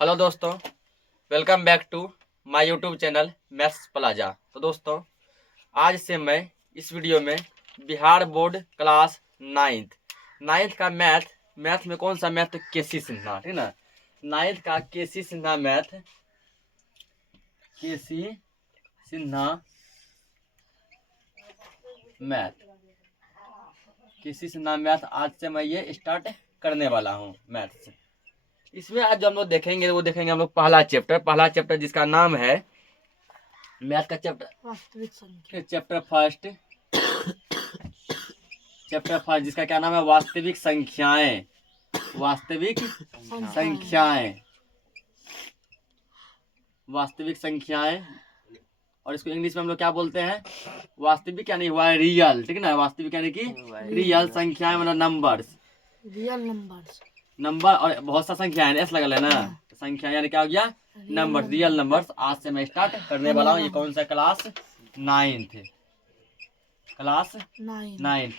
Hello दोस्तों, welcome back to my YouTube channel Maths Plaza. तो दोस्तों, आज से मैं इस वीडियो में बिहार बोर्ड क्लास नाइन्थ का मैथ में कौन सा मैथ, तो केसी सिन्हा, ठीक ना। नाइन्थ का केसी सिन्हा मैथ आज से मैं ये स्टार्ट करने वाला हूँ मैथ्स। इसमें आज जो हम लोग देखेंगे वो देखेंगे हम लोग पहला चैप्टर जिसका नाम है मैथ का चैप्टर फर्स्ट जिसका क्या नाम है, वास्तविक संख्याएं। और इसको इंग्लिश में हम लोग क्या बोलते हैं, वास्तविक यानी हुआ रियल, ठीक ना। वास्तविक यानी कि रियल संख्याएं, मतलब नंबर और बहुत सा संख्या है, एस लगल है ना। संख्या यानी क्या हो गया, नंबर, रियल नंबर्स। आज से मैं स्टार्ट करने वाला हूँ। ये कौन सा क्लास नाइन्थ, ठीक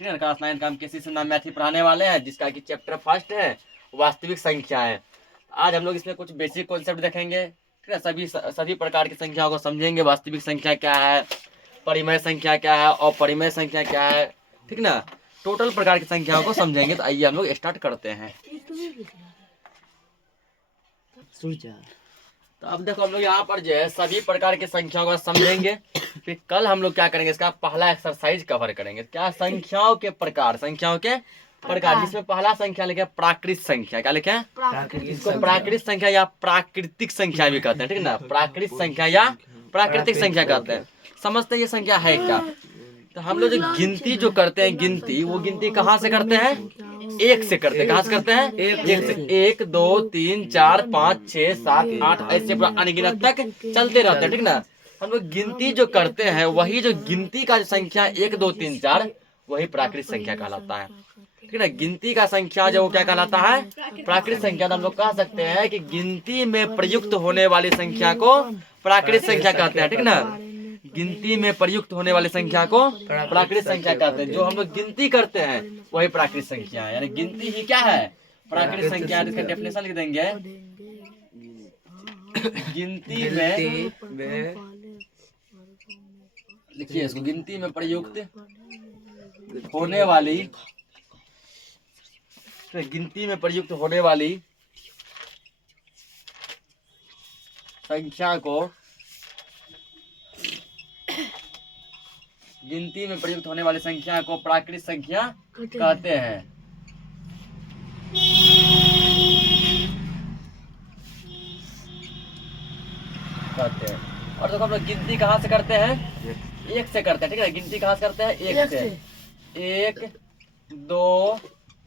है। क्लास नाइन्थ का हम किसी से नाम मैथ ही पढ़ाने वाले हैं, जिसका कि चैप्टर फर्स्ट है वास्तविक संख्याएं। आज हम लोग इसमें कुछ बेसिक कॉन्सेप्ट देखेंगे, ठीक है। सभी प्रकार की संख्याओं को समझेंगे। वास्तविक संख्या क्या है, परिमेय संख्या क्या है और परिमेय संख्या क्या है, ठीक ना। टोटल प्रकार की संख्याओं को समझेंगे। तो आइए हम लोग स्टार्ट करते हैं। तो अब देखो, हम लोग यहाँ पर जो है सभी प्रकार की संख्याओं को समझेंगे। फिर कल हम लोग क्या करेंगे, इसका पहला एक्सरसाइज कवर करेंगे। क्या, संख्याओं के प्रकार, जिसमें पहला संख्या लिखे प्राकृत संख्या। क्या लिखे, इसको प्राकृत संख्या या प्राकृतिक संख्या भी कहते हैं, ठीक है ना। प्राकृत संख्या या प्राकृतिक संख्या कहते हैं। समझते हैं ये संख्या है क्या। तो हम लोग जो गिनती जो करते हैं, वो गिनती कहाँ से करते हैं, एक से करते हैं। कहाँ से करते हैं, एक से। 1 2 3 4 5 6 7 8 ऐसे पूरा अनगिनत तक चलते रहते हैं, ठीक ना। हम लोग गिनती जो करते हैं, वही जो गिनती का जो संख्या 1 2 3 4 वही प्राकृत संख्या कहलाता है, ठीक है ना। गिनती का संख्या जो क्या कहलाता है, प्राकृत संख्या। तो हम लोग कह सकते हैं कि गिनती में प्रयुक्त होने वाली संख्या को प्राकृत संख्या कहते हैं, ठीक ना। गिनती में प्रयुक्त होने वाली संख्या को प्राकृत संख्या कहते हैं। जो हम लोग गिनती करते हैं वही प्राकृत संख्या है, यानी गिनती ही क्या है, प्राकृत संख्या है। इसका डेफिनेशन लिख देंगे, गिनती में, लिखिए इसको, गिनती में प्रयुक्त होने वाली, गिनती में प्रयुक्त होने वाली संख्या को, गिनती में प्रयुक्त होने वाली संख्या को प्राकृत संख्या कहते हैं। और देखो हम लोग गिनती कहाँ से करते हैं, एक से करते हैं, ठीक है। गिनती कहाँ से करते हैं, एक से। 1 2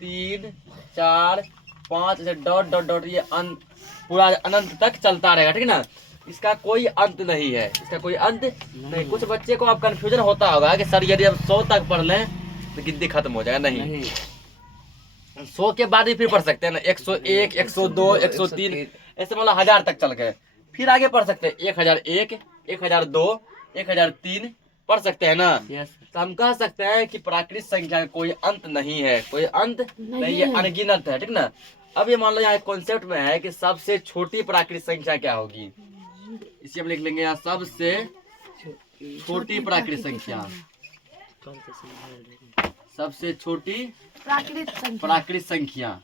3 4 5 ऐसे डॉट डॉट डॉट, ये पूरा अनंत तक चलता रहेगा, ठीक है ना। इसका कोई अंत नहीं है, नहीं। कुछ बच्चे को अब कंफ्यूजन होता होगा कि सर यदि हम 100 तक पढ़ लें तो गिनती खत्म हो जाएगा। नहीं, 100 के बाद भी फिर पढ़ सकते हैं ना। 101 102 103 ऐसे मतलब 1000 तक चल गए, फिर आगे पढ़ सकते हैं। 1001 1002 1003 पढ़ सकते हैं ना। तो हम कह सकते हैं कि प्राकृत संख्या का कोई अंत नहीं है, ये अनगिनत है, ठीक ना। अब ये मान लो यहाँ एक कॉन्सेप्ट में है कि सबसे छोटी प्राकृत संख्या क्या होगी। इसी हम लिख लेंगे यहाँ, सबसे छोटी प्राकृत संख्या, सबसे छोटी प्राकृत संख्या।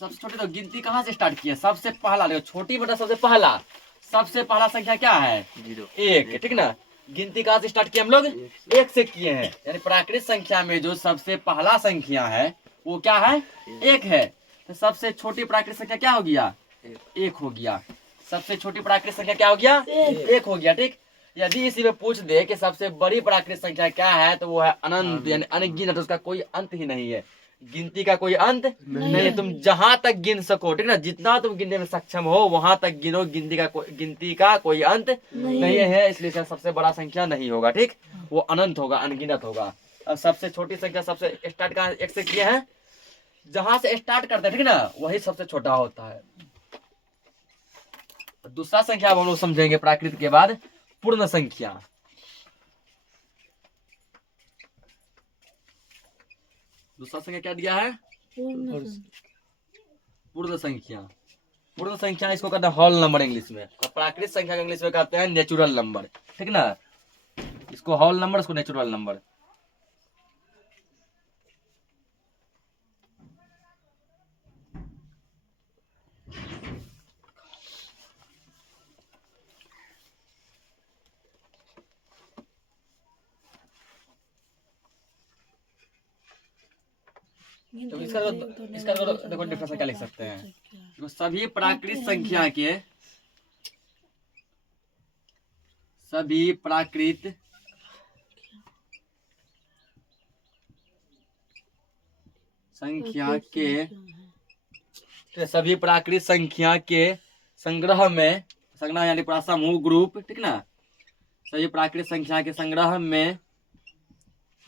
सबसे छोटी, तो गिनती कहाँ से स्टार्ट की है, सबसे पहला। देखो, छोटी मतलब सबसे पहला संख्या क्या है, 1, ठीक ना। गिनती कहाँ से स्टार्ट किया हम लोग, 1 से किए हैं। यानी प्राकृत संख्या में जो सबसे पहला संख्या है वो क्या है, 1 है। तो सबसे छोटी प्राकृत संख्या क्या हो गया, 1 हो गया। सबसे छोटी प्राकृत संख्या क्या हो गया, 1 हो गया, ठीक। यदि इसी में पूछ दे कि सबसे बड़ी प्राकृत संख्या क्या है, तो वो है अनंत, यानी अनगिनत। उसका कोई अंत ही नहीं है, गिनती का कोई अंत नहीं है। तुम जहां तक गिन सको, ठीक ना, जितना तुम गिनने में सक्षम हो वहां तक गिनो। गिनती का कोई अंत नहीं है, इसलिए सबसे बड़ा संख्या नहीं होगा, ठीक। वो अनंत होगा, अनगिनत होगा। अब सबसे छोटी संख्या सबसे स्टार्ट का 1 से किए हैं, जहां से स्टार्ट करते हैं, ठीक ना, वही सबसे छोटा होता है। दूसरा संख्या अब हम लोग समझेंगे प्राकृत के बाद, पूर्ण संख्या। दूसरा संख्या क्या दिया है? पूर्ण संख्या। पूर्ण संख्या इसको कहते हैं होल नंबर इंग्लिश में, और प्राकृत संख्या को इंग्लिश में कहते हैं नेचुरल नंबर, ठीक ना। इसको होल नंबर, इसको नेचुरल नंबर। तो इसका देखो डिफरेंस क्या लिख सकते हैं। तो सभी प्राकृत संख्या के, सभी प्राकृत संख्या के, सभी प्राकृत संख्या के संग्रह में, संग्रह यानी पूरा समूह ग्रुप, ठीक ना। सभी प्राकृत संख्या के संग्रह में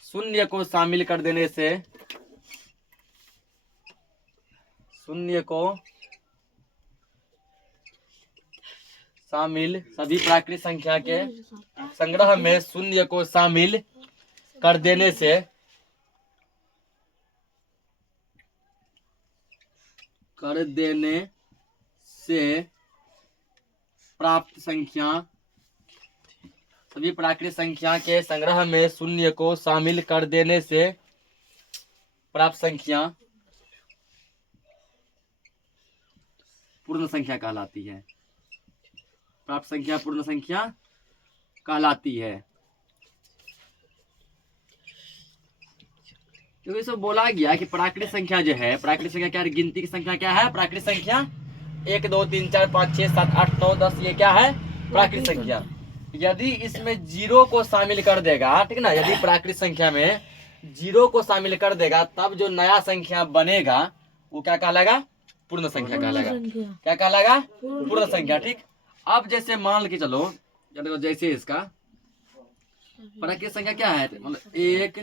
शून्य को शामिल कर देने से, शून्य को शामिल, सभी प्राकृत संख्या के संग्रह में शून्य को शामिल कर देने से प्राप्त संख्या, सभी प्राकृत संख्या के संग्रह में शून्य को शामिल कर देने से प्राप्त संख्या पूर्ण संख्या कहलाती है। प्राप्त संख्या पूर्ण संख्या कहलाती है। क्योंकि इसमें बोला गया कि प्राकृत संख्या जो है, प्राकृत संख्या क्या है? गिनती की संख्या क्या है? प्राकृत संख्या 1 2 3 4 5 6 7 8 9 10, ये क्या है? प्राकृत संख्या। यदि इसमें जीरो को शामिल कर देगा, ठीक ना, यदि प्राकृत संख्या में जीरो को शामिल कर देगा, तब जो नया संख्या बनेगा वो क्या कहलाएगा? पूर्ण संख्या कहलाएगा। क्या कहलाएगा? पूर्ण संख्या, ठीक। अब जैसे मान के चलो, जैसे इसका प्राकृत संख्या क्या है? मतलब 1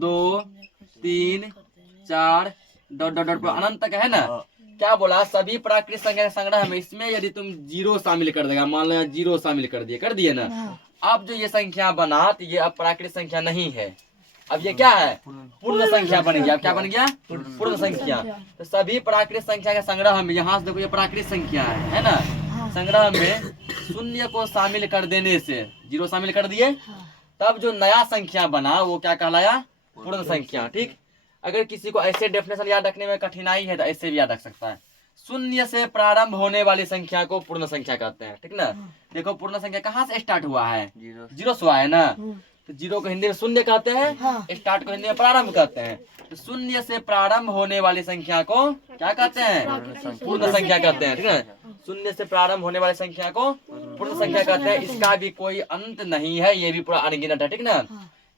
2 3 4 डॉट डॉट डॉट अनंत तक है ना। क्या बोला? सभी प्राकृत संख्या के संग्रह में, इसमें यदि तुम जीरो शामिल कर देगा, मान लो जीरो शामिल कर दिए ना, अब जो ये संख्या बना, तो ये अब प्राकृत संख्या नहीं है, अब ये क्या है? पूर्ण संख्या बन गया। अब क्या बन गया? पूर्ण संख्या। तो सभी प्राकृत संख्या के संग्रह में, यहाँ से देखो ये प्राकृत संख्या है ना, संग्रह में शून्य को शामिल कर देने से, जीरो शामिल कर दिए, तब जो नया संख्या बना वो क्या कहलाया? पूर्ण संख्या, ठीक। अगर किसी को ऐसे डेफिनेशन याद रखने में कठिनाई है तो ऐसे भी याद रख सकता है। शून्य से प्रारंभ होने वाली संख्या को पूर्ण संख्या कहते हैं, ठीक ना। देखो पूर्ण संख्या कहाँ से स्टार्ट हुआ है? जीरो से हुआ है ना। तो जीरो को हिंदी में शून्य कहते हैं, स्टार्ट को हिंदी में प्रारंभ कहते हैं। तो शून्य से प्रारंभ होने वाली संख्या को क्या कहते हैं? पूर्ण संख्या कहते हैं, ठीक है। शून्य से प्रारंभ होने वाली संख्या को पूर्ण संख्या कहते हैं। इसका भी कोई अंत नहीं है, ये भी पूरा अनगिनत है, ठीक ना।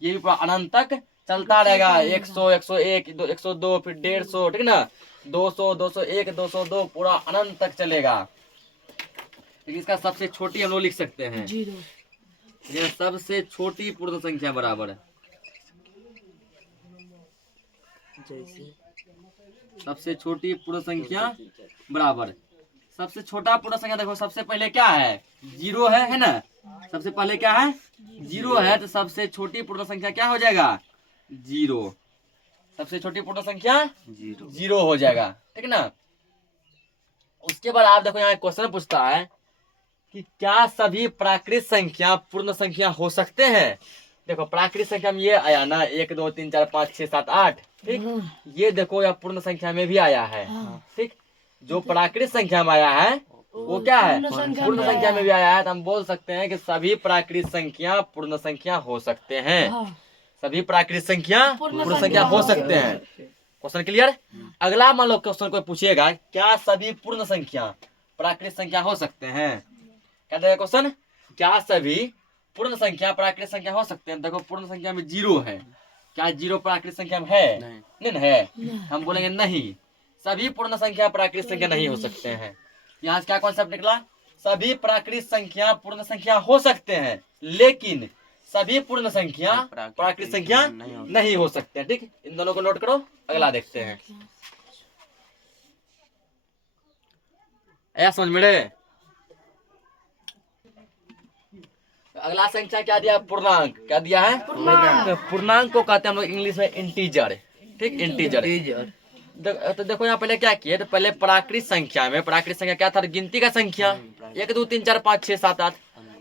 ये भी पूरा अनंत तक चलता रहेगा। 100 101 102 फिर 150, ठीक ना, 200 201 202 पूरा अनंत तक चलेगा। लेकिन इसका सबसे छोटी हम लोग लिख सकते हैं, ये सबसे छोटी पूर्ण संख्या बराबर है, सबसे छोटी पूर्ण संख्या बराबर, सबसे छोटा पूर्ण संख्या। देखो सबसे पहले क्या है? जीरो है ना। सबसे पहले क्या है? जीरो है, तो सबसे छोटी पूर्ण संख्या क्या हो जाएगा? जीरो। सबसे छोटी पूर्ण संख्या जीरो हो जाएगा, ठीक ना। उसके बाद आप देखो यहाँ क्वेश्चन पूछता है कि क्या सभी प्राकृत संख्या पूर्ण संख्या हो सकते हैं? देखो प्राकृत संख्या में ये आया ना, 1 2 3 4 5 6 7 8, ठीक। ये देखो यह पूर्ण संख्या में भी आया है, ठीक। जो प्राकृत संख्या में आया है वो क्या है? पूर्ण संख्या में भी आया है। तो हम बोल सकते हैं कि सभी प्राकृत संख्या पूर्ण संख्या हो सकते हैं। सभी प्राकृत संख्या पूर्ण संख्या हो सकते हैं। Question clear? अगला मान लो क्वेश्चन कोई पूछेगा, क्या सभी पूर्ण संख्या प्राकृत संख्या हो सकते हैं? क्या देगा क्वेश्चन? क्या सभी पूर्ण संख्या प्राकृत संख्या हो सकते हैं? देखो पूर्ण संख्या में जीरो है, क्या जीरो प्राकृत संख्या में है? नहीं है। हम बोलेंगे नहीं, सभी पूर्ण संख्या प्राकृत संख्या नहीं हो सकते हैं। यहाँ से क्या कॉन्सेप्ट निकला? सभी प्राकृत संख्या पूर्ण संख्या हो सकते हैं, लेकिन सभी पूर्ण संख्या प्राकृत संख्या नहीं हो सकते, ठीक। इन दोनों को नोट करो। अगला देखते हैं, ऐसा समझ में रहे? अगला संख्या क्या दिया? पूर्णांक। क्या दिया है? पूर्णांक को कहते हैं हम लोग इंग्लिश में इंटीजर, ठीक, इंटीजर। तो देखो यहाँ पहले क्या किए, तो पहले प्राकृत संख्या में, प्राकृत संख्या क्या था, गिनती का संख्या 1 2 3 4 5 6 7 8।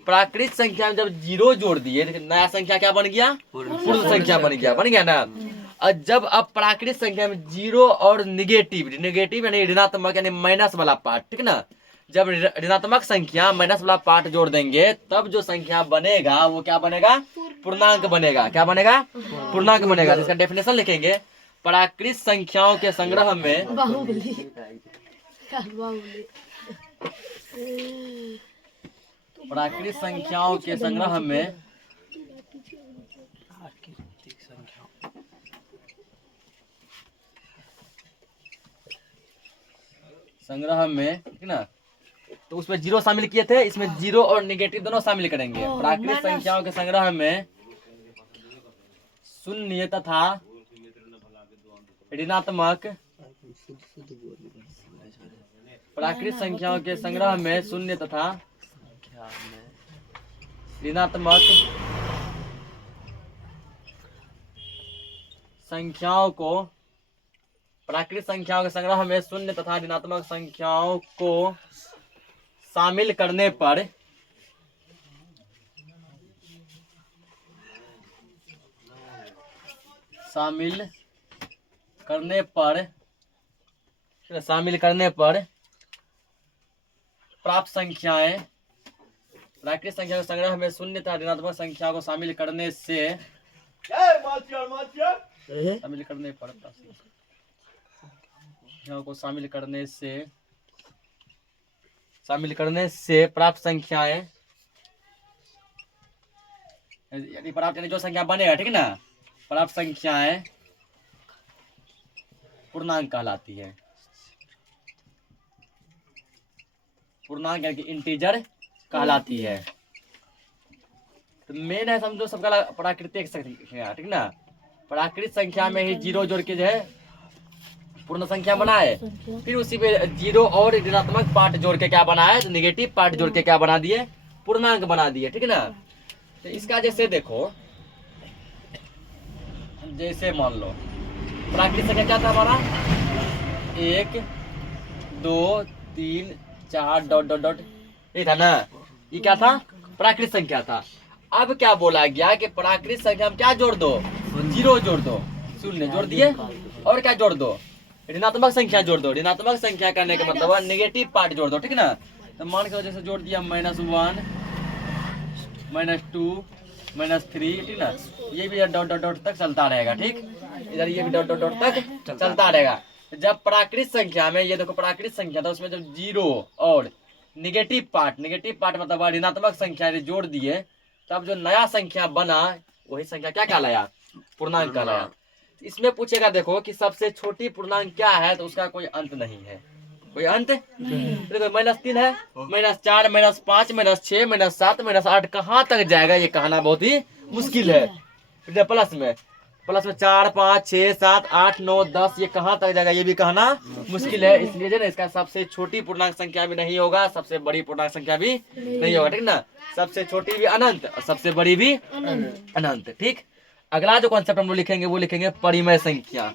प्राकृत संख्या में जब जीरो जोड़ दिए तो नया संख्या क्या बन गया, पूर्ण संख्या बन गया ना। और जब अब प्राकृत संख्या में जीरो और निगेटिव यानी ऋणात्मक यानी माइनस वाला पार्ट, ठीक ना, जब ऋणात्मक संख्या माइनस वाला पार्ट जोड़ देंगे तब जो संख्या बनेगा वो क्या बनेगा, पूर्णांक बनेगा। क्या बनेगा, पूर्णांक बनेगा। इसका डेफिनेशन लिखेंगे, प्राकृत संख्याओं के संग्रह में प्राकृत संख्याओं के संग्रह में ठीक ना, तो उसमें जीरो शामिल किए थे, इसमें जीरो और निगेटिव दोनों शामिल करेंगे। प्राकृत संख्याओं के संग्रह में शून्य तथा ऋणात्मक, प्राकृत संख्याओं के संग्रह में शून्य तथा ऋणात्मक संख्याओं को, प्राकृत संख्याओं के संग्रह में शून्य तथा ऋणात्मक संख्याओं को शामिल करने पर प्राप्त संख्याएं, प्राकृत संख्या के संग्रह में शून्य तथा ऋणात्मक संख्या को शामिल करने से प्राप्त संख्याएं, यदि प्राप्त यानी जो संख्या बनेगा, ठीक ना, प्राप्त संख्याएं पूर्णांक कहलाती है। पूर्णांक यानी कि इंटीजर कहलाती है। तो मेन है समझो सबका प्राकृतिक संख्या, ठीक ना, प्राकृत संख्या में ही जीरो जोड़ के जो है पूर्ण संख्या बनाए, फिर उसी पे जीरो और ऋणात्मक पार्ट जोड़ के क्या बनाए, तो निगेटिव पार्ट जोड़ के क्या बना दिए, पूर्णांक बना दिए, ठीक ना। तो इसका जैसे देखो, जैसे मान लो प्राकृत संख्या क्या था हमारा, 1 2 3 4 डॉट डॉट डॉट, ये था ना, ये क्या था, प्राकृत संख्या था। अब क्या बोला गया कि प्राकृत संख्या में क्या जोड़ दो, जीरो जोड़ दो, शून्य जोड़ दिए, और क्या जोड़ दो, ऋणात्मक संख्या जोड़ दो। ऋणात्मक संख्या करने का मतलब है नेगेटिव पार्ट जोड़ दो, ठीक ना। तो मान के जैसे जोड़ दिया -1 -2 -3, ठीक ना, ये भी डॉट डॉट डॉट तक चलता रहेगा, ठीक, इधर ये भी डॉट डॉट डॉट तक चलता रहेगा। जब प्राकृत संख्या में, ये देखो प्राकृत संख्या था, उसमें जब जीरो और निगेटिव पार्ट मतलब ऋणात्मक संख्या जोड़ दिए, तब जो नया संख्या बना वही संख्या क्या कहलाया, पूर्णांक कहलाया। इसमें पूछेगा देखो कि सबसे छोटी पूर्णांक क्या है, तो उसका कोई अंत नहीं है, कोई अंत देखो, -3 है, -4 -5 -6 -7 -8 कहाँ तक जाएगा ये कहना बहुत ही मुश्किल है। प्लस में 4 5 6 7 8 9 10 ये कहाँ तक जाएगा ये भी कहना मुश्किल है। इसलिए जो ना इसका सबसे छोटी पूर्णांक संख्या भी नहीं होगा, सबसे बड़ी पूर्णांक संख्या भी नहीं होगा, ठीक ना। सबसे छोटी भी अनंत और सबसे बड़ी भी अनंत, ठीक। अगला जो कॉन्सेप्ट हम लोग लिखेंगे वो लिखेंगे परिमेय संख्या।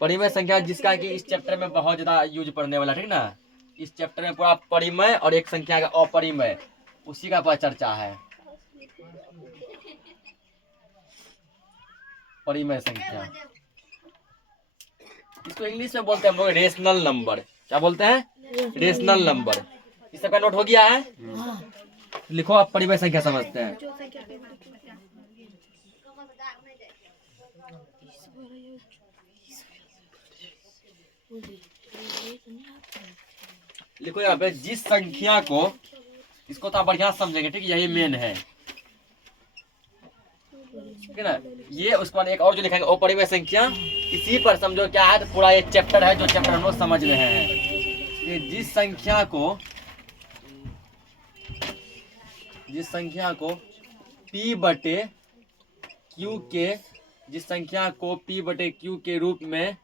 परिमेय संख्या जिसका कि इस चैप्टर में बहुत ज्यादा यूज पढ़ने वाला, ठीक ना। इस चैप्टर में पूरा परिमेय और एक संख्या का अपरिमेय, उसी का पूरा चर्चा है। परिमेय संख्या, इसको इंग्लिश में बोलते हैं हम लोग रेशनल नंबर। क्या बोलते हैं, रेशनल नंबर। इस सबका नोट हो गया है, लिखो आप परिमेय संख्या समझते हैं। लिखो यहाँ पे जिस संख्या को, इसको तो आप बढ़िया समझेंगे, ठीक, यही मेन है, ठीक है ना। ये उसके बाद एक और जो लिखेंगे अपरिमेय संख्या, इसी पर समझो क्या है, तो पूरा ये चैप्टर है जो चैप्टर हम लोग समझ रहे हैं। ये जिस संख्या को P बटे Q के, जिस संख्या को P बटे Q के रूप में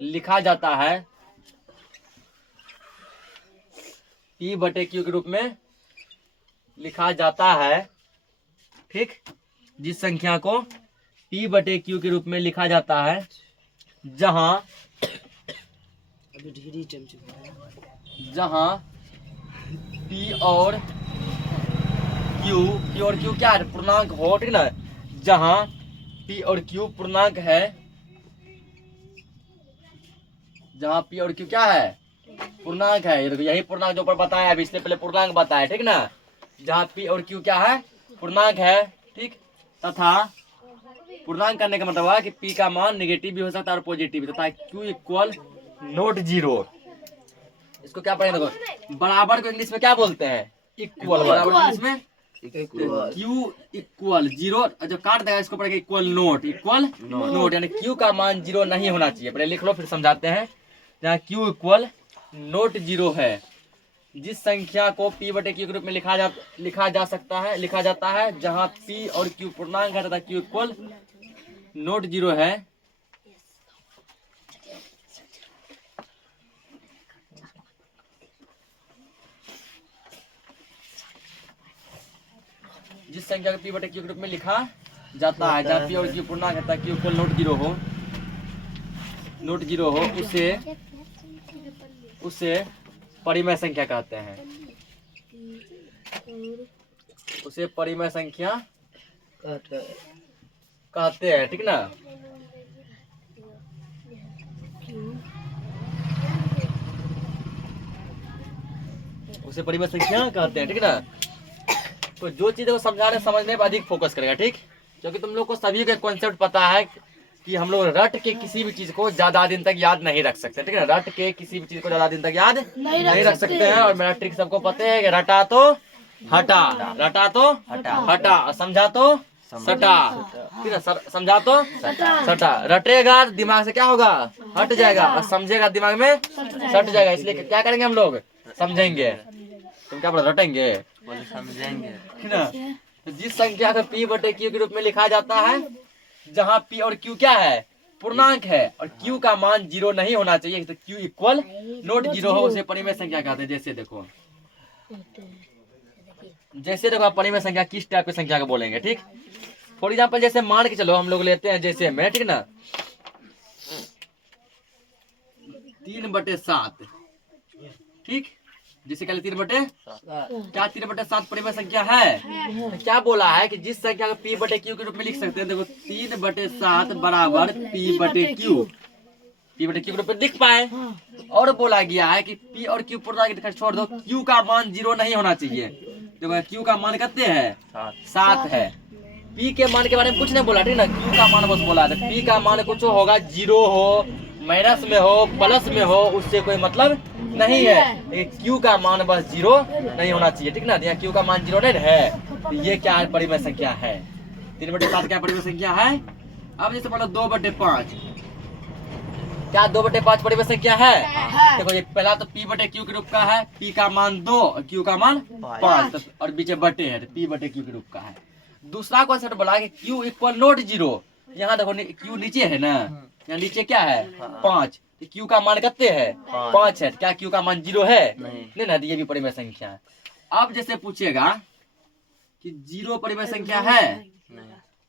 लिखा जाता है, P बटे Q के रूप में लिखा जाता है, ठीक। जिस संख्या को P बटे Q के रूप में लिखा जाता है जहां P और Q क्या है, पूर्णांक हो, ठीक ना। जहां P और Q पूर्णांक है, जहां P और Q क्या है, पूर्णांक है। ये देखो यही पूर्णांक जो ऊपर बताया अभी, इससे पहले पूर्णांक बताया, ठीक ना। जहां P और Q क्या है, पूर्णांक है, ठीक। तथा पूर्णांक करने का मतलब हुआ कि P का मान नेगेटिव भी हो सकता है और पॉजिटिव भी, तथा Q इक्वल नॉट जीरो। इसको क्या पढ़ेंगे, देखो बराबर को इंग्लिश में क्या बोलते हैं, इक्वल। बराबर इंग्लिश में Q इक्वल जीरो, जो काट देगा इसको पढ़ेगा इक्वल नोट, इक्वल नोट, यानी Q का मान जीरो नहीं होना चाहिए। पहले लिख लो फिर समझाते हैं। जहाँ Q इक्वल नोट जीरो है, जिस संख्या को P बटे Q के रूप में लिखा जाता है जहाँ P और Q पूर्णांक है तथा Q इक्वल नोट जीरो है, जिस संख्या को P बटे Q के रूप में लिखा जाता है जहाँ P और Q पूर्णांक है तथा Q इक्वल नोट जीरो हो, उसे परिमेय संख्या कहते हैं। उसे परिमेय संख्या कहते हैं, ठीक ना। उसे परिमेय संख्या कहते हैं, ठीक ना। तो जो चीज को समझाने समझने पर अधिक फोकस करेगा, ठीक। क्योंकि तुम लोग को सभी का कॉन्सेप्ट पता है कि हम लोग रट के किसी भी चीज को ज्यादा दिन तक याद नहीं रख सकते, ठीक है। रट के किसी भी चीज को ज्यादा दिन तक याद नहीं रख सकते हैं। और मेरा ट्रिक सबको पता है कि रटा तो हटा, रटा तो हटा, समझा तो सटा, ठीक है। समझा तो सटा। रटेगा दिमाग से क्या होगा, हट जाएगा, और समझेगा दिमाग में सट जाएगा। इसलिए क्या करेंगे हम लोग, समझेंगे। तुम क्या बोल रटेंगे, समझेंगे, ठीक ना। तो जिस संख्या को P बटे Q के रूप में लिखा जाता है जहाँ P और Q क्या है, पूर्णांक है, और Q का मान जीरो नहीं होना चाहिए, तो Q इक्वल नोट जीरो हो, उसे परिमेय संख्या कहते हैं। जैसे देखो आप परिमेय संख्या किस टाइप की संख्या को बोलेंगे, ठीक। फॉर एग्जाम्पल जैसे मान के चलो हम लोग लेते हैं जैसे में, ठीक ना, 3/7, ठीक। जिसे कहते 3/7, क्या 3/7 परिमेय संख्या है। तो क्या बोला है कि जिस संख्या को P बटे Q के रूप में लिख सकते हैं, देखो 3/7 बराबर P बटे Q के रूप में लिख पाए। और बोला गया है कि P और Q पूर्णांक छोड़ दो, Q का मान जीरो नहीं होना चाहिए। देखो Q का मान कितने है, 7 है। P के मान के बारे में कुछ नहीं बोला, ठीक ना। Q का मान बस बोला है। P का मान कुछ होगा, जीरो हो, माइनस में हो, प्लस में हो, उससे कोई मतलब नहीं है। लेकिन Q का मान बस जीरो नहीं होना चाहिए, ठीक ना। यहाँ Q का मान जीरो नहीं है, तो ये क्या है, परिमेय संख्या है। 3/7 क्या परिमेय संख्या है। अब जैसे बोलो 2/5, क्या 2/5 परिमेय संख्या है। देखो ये पहला तो P बटे Q के रूप का है, P का मान 2 और Q का मान 5, और बीच बटे है, तो P बटे Q के रूप का है। दूसरा कॉन्सेप्ट बोला कि Q इक्वल नोट जीरो। यहाँ देखो Q नीचे है ना, यहाँ नीचे क्या है, 5, तो Q का मान कितने है, 5 है। क्या Q का मान जीरो है, नहीं ना, ये भी परिमेय संख्या है। अब जैसे पूछेगा कि जीरो परिमेय संख्या है,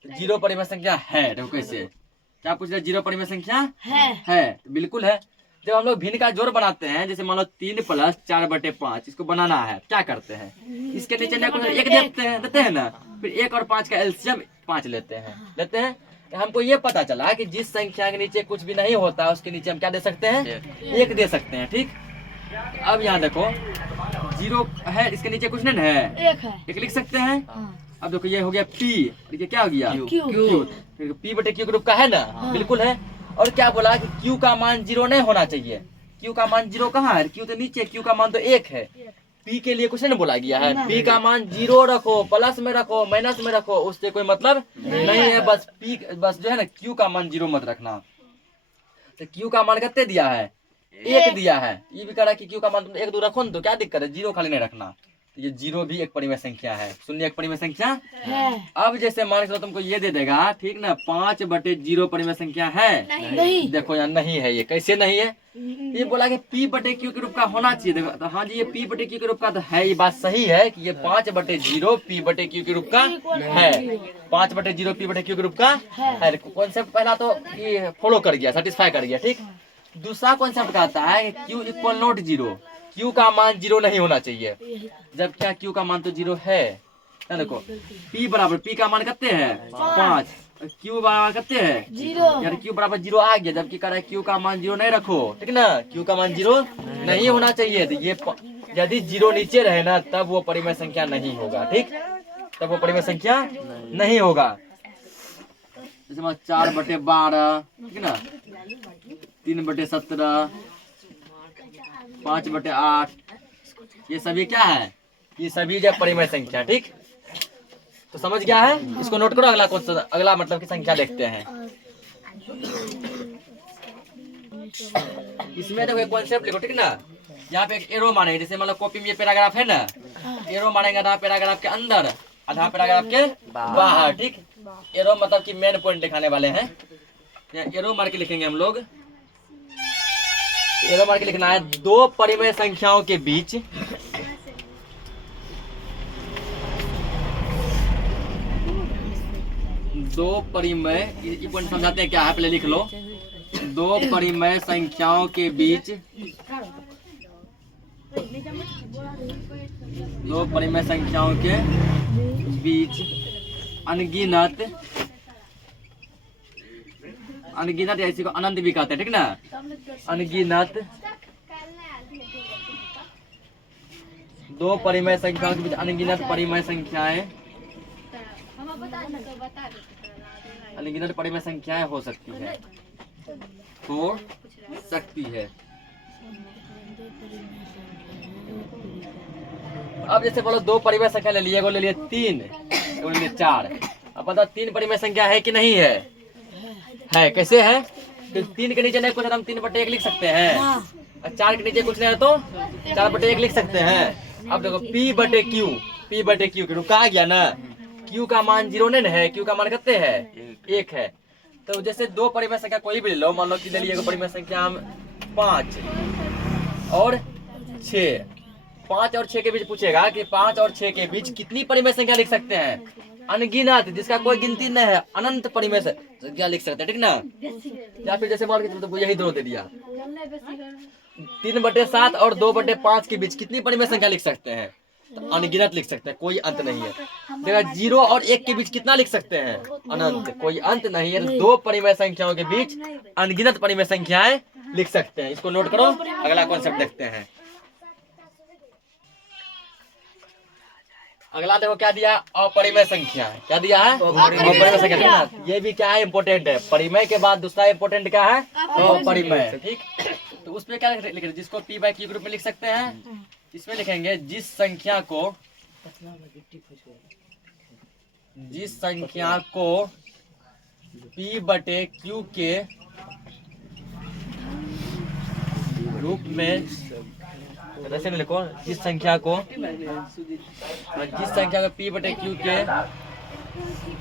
तो जीरो परिमेय संख्या है। देखो कैसे, क्या पूछ रहे, जीरो परिमेय संख्या है, तो बिल्कुल है। जब हम लोग भिन्न का जोड़ बनाते हैं, जैसे मान लो 3 + 4/5, इसको बनाना है, क्या करते हैं, इसके नीचे एक देते हैं ना, फिर 1 और 5 का एलसीएम 5 लेते हैं। तो हमको ये पता चला कि जिस संख्या के नीचे कुछ भी नहीं होता उसके नीचे हम क्या दे सकते हैं, 1 दे सकते हैं, ठीक। अब यहाँ देखो जीरो है, इसके नीचे कुछ नहीं है, 1 लिख सकते हैं। अब देखो ये हो गया P, देखिए क्या हो गया Q, P बटे Q ग्रुप का है ना, बिल्कुल है। और क्या बोला कि Q का मान जीरो नहीं होना चाहिए। Q का मान जीरो कहाँ है, Q तो नीचे, Q का मान तो 1 है। P के लिए कुछ नहीं बोला गया है, P का मान जीरो रखो, प्लस में रखो, माइनस में रखो, उससे कोई मतलब नहीं है। बस बस जो है ना, Q का मान जीरो मत रखना। तो Q का मान कितने दिया है, 1 दिया है। ये भी कह रहा है कि Q का मान तुम 1 2 रखो ना, तो क्या दिक्कत है, जीरो खाली नहीं रखना। तो ये 0 भी एक परिमेय संख्या है। शून्य एक परिमेय संख्या है। अब जैसे मान के चलो तुमको ये दे देगा, ठीक ना, 5/0 परिमेय संख्या है। नहीं। देखो यहाँ नहीं है, ये कैसे नहीं है? ये बोला कि P/Q के रूप का होना चाहिए। देखो तो हाँ जी, ये P/Q के रूप का तो है, ये बात सही है कि ये 5/0 P/Q के रूप का है। 5/0 P/Q के रूप का है। कॉन्सेप्ट पहला तो ये फॉलो कर गया, सेटिस्फाई कर गया, ठीक। दूसरा कॉन्सेप्ट कहता है Q = नॉट 0, Q का मान 0 नहीं होना चाहिए, जब क्या Q का मान तो 0 है। देखो P बराबर, P का मान कितने है 5, Q बराबर कितने है 0। यार Q बराबर 0 आ गया, जबकि कह रहा है Q का मान 0 नहीं रखो, ठीक ना, Q का मान 0 नहीं होना चाहिए। तो ये यदि 0 नीचे रहे ना तब वो परिमेय संख्या नहीं होगा, ठीक, तब वो परिमेय संख्या नहीं होगा। जैसे 4/12, ठीक ना, 3/17, 5/8, ये सभी क्या है? ये सभी जो परिमेय संख्या, ठीक। तो समझ गया है, इसको नोट करो। अगला मतलब की संख्या देखते हैं। इसमें देखो एक कॉन्सेप्ट लिखो, ठीक ना। यहाँ पे एक एरो मारेंगे, जैसे मतलब कॉपी में ये पैराग्राफ है ना, एरो मारेंगे आधा पैराग्राफ के अंदर, आधा पैराग्राफ के बाहर, ठीक। एरो मतलब कि मेन पॉइंट दिखाने वाले हैं। एरो मार के लिखेंगे हम लोग। एरो मार के लिखना है 2 परिमेय संख्याओं के बीच ये पॉइंट समझाते हैं क्या है, पहले लिख लो। 2 परिमेय संख्याओं के बीच, 2 परिमेय संख्याओं के बीच अनगिनत या इसी को अनंत भी कहते हैं, ठीक ना। अनगिनत 2 परिमेय संख्याओं के बीच अनगिनत परिमेय संख्याएं, अनगिनत परिमेय संख्याएं हो सकती है। अब जैसे बोलो 2 परिमेय संख्या ले लिए, एगो ले लिए 3, एगो ले लिए 4। अब बताओ 3 परिमेय संख्या है कि नहीं है? है। कैसे है? तो 3 के नीचे नहीं कुछ है तो हम 3/1 लिख सकते हैं, और 4 के नीचे कुछ नहीं है तो 4/1 लिख सकते हैं। अब देखो P/Q के रूप का आ गया ना। Q का मान 0 नहीं है, Q का मान कितने है 1 है। तो जैसे 2 परिमेय संख्या कोई भी ले लो, मान लो कि ले लिए परिमेय संख्या हम 5 और 6। 5 और 6 के बीच पूछेगा कि 5 और 6 के बीच कितनी परिमेय संख्या लिख सकते हैं? अनगिनत, जिसका कोई गिनती नहीं है, अनंत परिमेय संख्या लिख सकते हैं, ठीक ना। या फिर जैसे मान के चलो तो यही दो दे दिया, 3/7 और 2/5 के बीच कितनी परिमेय संख्या लिख सकते हैं? तो अनगिनत लिख सकते हैं, कोई अंत नहीं है। देखा 0 और 1 के बीच कितना लिख सकते हैं? अनंत, कोई अंत नहीं है। 2 परिमेय संख्याओं के बीच अनगिनत परिमेय संख्याएं लिख सकते हैं। इसको नोट करो। अगला कॉन्सेप्ट देखते हैं। अगला देखो क्या दिया है? अपरिमेय संख्या। क्या दिया है? अपरिमेय संख्या। ये भी क्या है? इम्पोर्टेंट है। परिमेय के बाद दूसरा इम्पोर्टेंट क्या है? अपरिमेय, ठीक। तो उसमें क्या लिखेंगे? जिसको P/Q के रूप में लिख सकते हैं, इसमें लिखेंगे जिस संख्या को P/Q के रूप में, ऐसे में लिखो, जिस संख्या को P/Q के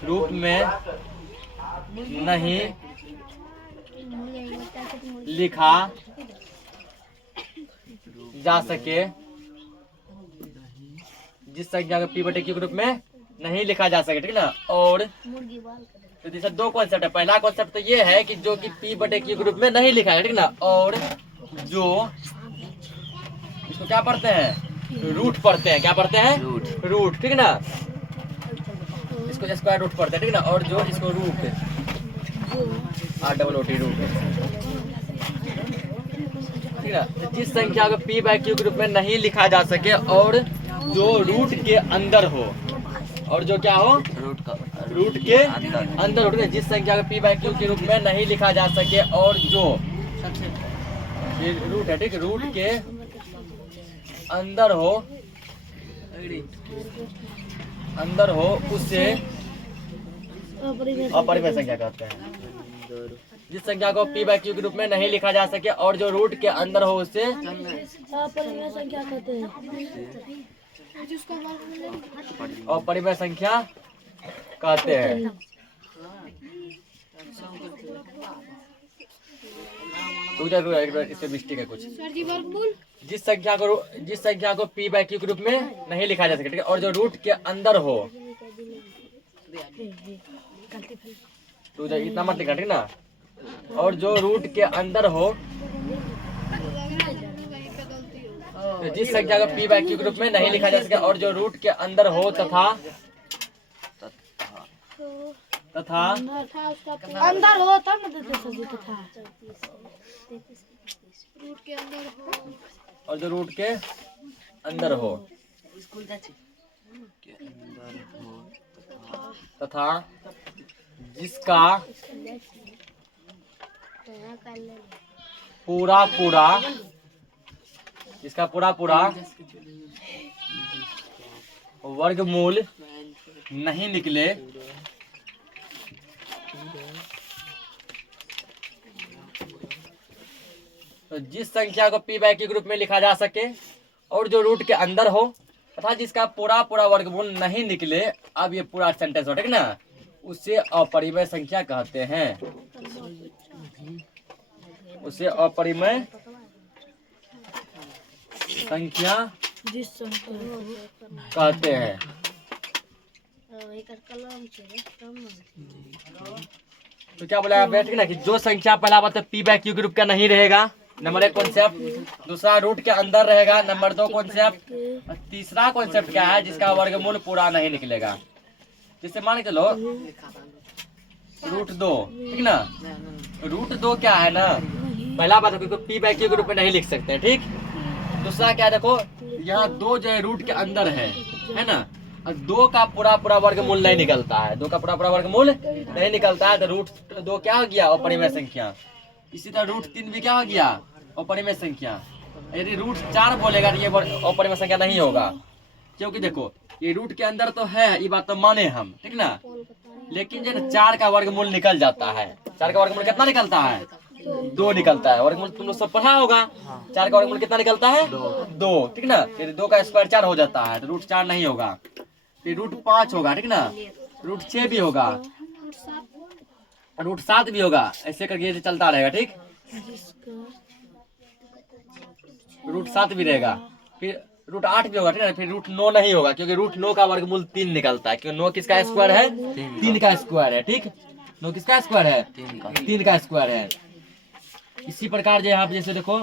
रूप में नहीं लिखा जा सके, जिस संख्या को P/Q के रूप में नहीं लिखा जा सके, ठीक ना। और तो जैसे 2 कॉन्सेप्ट है। पहला कॉन्सेप्ट तो ये है कि जो कि P/Q के रूप में नहीं लिखा है, ठीक ना। और जो इसको क्या पढ़ते हैं? रूट पढ़ते हैं। क्या पढ़ते हैं? रूट, ठीक ना। इसको स्क्वायर रूट पढ़ते हैं, ठीक ना। और जो इसको रूट, ROOT, रूट, ठीक ना। जिस संख्या को P/Q के रूप में नहीं लिखा जा सके और जो रूट के अंदर हो, और जो क्या हो? रूट के अंदर हो, जिस संख्या को P/Q के रूप में नहीं लिखा जा सके और जो ये रूट है, ठीक, रूट के अंदर हो उसे अपरिमेय संख्या कहते हैं। जिस संख्या को P/Q के रूप में नहीं लिखा जा सके और जो रूट के अंदर हो उसे अपरिमेय संख्या कहते हैं। अपरिमेय संख्या कहते हैं। इसमें मिस्टेक है कुछ। जिस संख्या को p बाई q के रूप में नहीं लिखा जा सके, ठीक है, और जो रूट के अंदर हो, तो इतना मत लिखा, ठीक ना, और जो रूट के अंदर हो, तो जिस संख्या को p बाई q के रूप में नहीं लिखा जा सके और जो रूट के अंदर हो तथा अंदर हो तब न देते सब्जी तथा रूट के अंदर हो, और जो रूट के अंदर हो तथा जिसका पूरा पूरा वर्गमूल नहीं निकले, तो जिस संख्या को p बाई q के रूप में लिखा जा सके और जो रूट के अंदर हो तथा जिसका पूरा वर्गमूल नहीं निकले, अब ये पूरा सेंटेंस हो, ठीक ना, उसे अपरिमेय संख्या कहते हैं। उसे अपरिमेय संख्या कहते हैं। तो क्या बोला आपने, ठीक ना, कि जो संख्या पहला बात तो p बाई q के रूप का नहीं रहेगा, नंबर 1 कॉन्सेप्ट, दूसरा रूट के अंदर रहेगा, नंबर 2 कॉन्सेप्ट, और तीसरा कॉन्सेप्ट क्या है, जिसका वर्गमूल पूरा नहीं निकलेगा। जिससे मान के लो रूट 2, ठीक ना, रूट 2 क्या है ना, पहला बात है p बाई q के रूप में नहीं लिख सकते, ठीक। दूसरा क्या, देखो यहाँ 2 जो है रूट के अंदर है ना, और 2 का पूरा वर्गमूल नहीं निकलता है, 2 का पूरा वर्गमूल नहीं निकलता है, तो रूट 2 क्या हो गया, अपरिमेय संख्या। इसी तरह रूट 3 भी क्या हो गया, अपरिमेय संख्या। यदि रूट 4 बोलेगा तो ये अपरिमेय संख्या नहीं होगा, क्योंकि देखो ये रूट के अंदर तो है, ये बात तो माने हम, ठीक ना, लेकिन जो 4 का वर्गमूल निकल जाता है, 4 का वर्गमूल कितना निकलता है, 2 निकलता है। वर्गमूल तुम लोग सब पढ़ा होगा, 4 का वर्गमूल कितना निकलता है, 2, ठीक ना, फिर 2 का स्क्वायर 4 हो जाता है, तो रूट 4 नहीं होगा, फिर रूट 5 होगा, ठीक ना, रूट 6 भी होगा, रूट 7 भी होगा, ऐसे करके ये चलता रहेगा, ठीक। रूट 7 भी रहेगा, फिर रूट 8 भी होगा, ठीक है, फिर रूट 9 नहीं होगा, क्योंकि रूट 9 का वर्गमूल 3 निकलता है, क्योंकि 9 किसका स्क्वायर है, 3 का स्क्वायर है, ठीक। 9 किसका स्क्वायर है, 3 का स्क्वायर है। इसी प्रकार जो यहाँ पे जैसे देखो,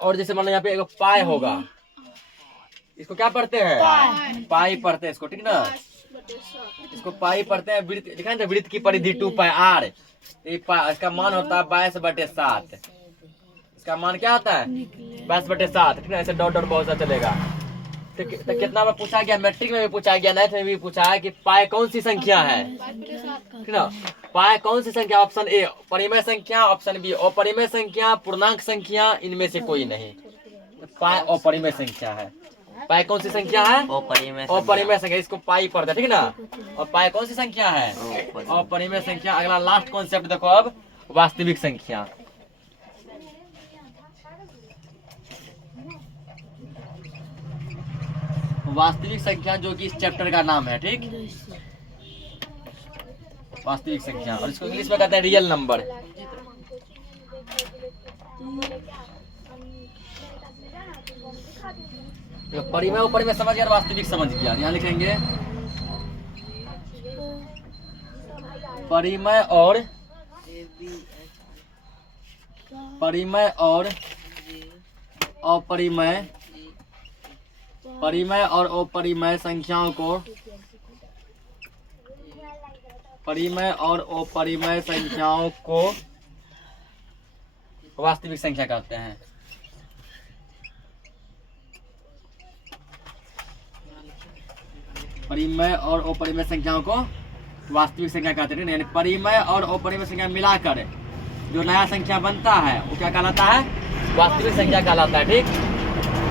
और जैसे मान लो यहाँ पे एक पाई होगा, इसको क्या पढ़ते हैं, पाई पढ़ते हैं इसको, ठीक ना, इसको पाई पढ़ते हैं। वृत्त लिखा है, वृत्त की परिधि 2 पाई r, इसका मान होता है 22/7। इसका मान क्या होता है, 22/7, ठीक ना, ऐसे डॉट बहुत सा चलेगा। तो कितना में पूछा गया, मैट्रिक में भी पूछा गया, नाइन्थ में भी पूछा है कि पाई कौन सी संख्या है, ठीक ना, पाई कौन सी संख्या, ऑप्शन ए परिमेय संख्या, ऑप्शन बी अपरिमेय संख्या, पूर्णांक संख्या, इनमें से कोई नहीं, पाई अपरिमेय संख्या है। पाई कौन सी संख्या है, अपरिमेय संख्या, इसको पाई पढ़ते हैं, ठीक ना, और पाई कौन सी संख्या है, अपरिमेय संख्या। अगला लास्ट कॉन्सेप्ट देखो अब, वास्तविक संख्या। वास्तविक संख्या जो कि इस चैप्टर का नाम है, ठीक, वास्तविक संख्या, और इसको इंग्लिश में कहते हैं रियल नंबर। परिमेय अपरिमेय समझ गया, वास्तविक समझ गया, यहाँ लिखेंगे परिमेय और अपरिमेय, परिमेय और अपरिमेय संख्याओं को, परिमेय और अपरिमेय संख्याओं को वास्तविक संख्या कहते हैं। परिमेय और अपरिमेय संख्याओं को वास्तविक संख्या कहते हैं, यानी परिमेय और अपरिमेय संख्या मिलाकर जो नया संख्या बनता है वो क्या कहलाता है, वास्तविक संख्या कहलाता है, ठीक।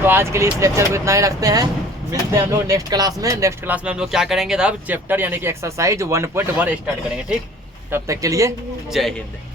तो आज के लिए इस लेक्चर को इतना ही रखते हैं, मिलते हैं हम लोग नेक्स्ट क्लास में। नेक्स्ट क्लास में हम लोग क्या करेंगे, अब चैप्टर यानी कि एक्सरसाइज 1.1 स्टार्ट करेंगे, ठीक। तब तक के लिए जय हिंद।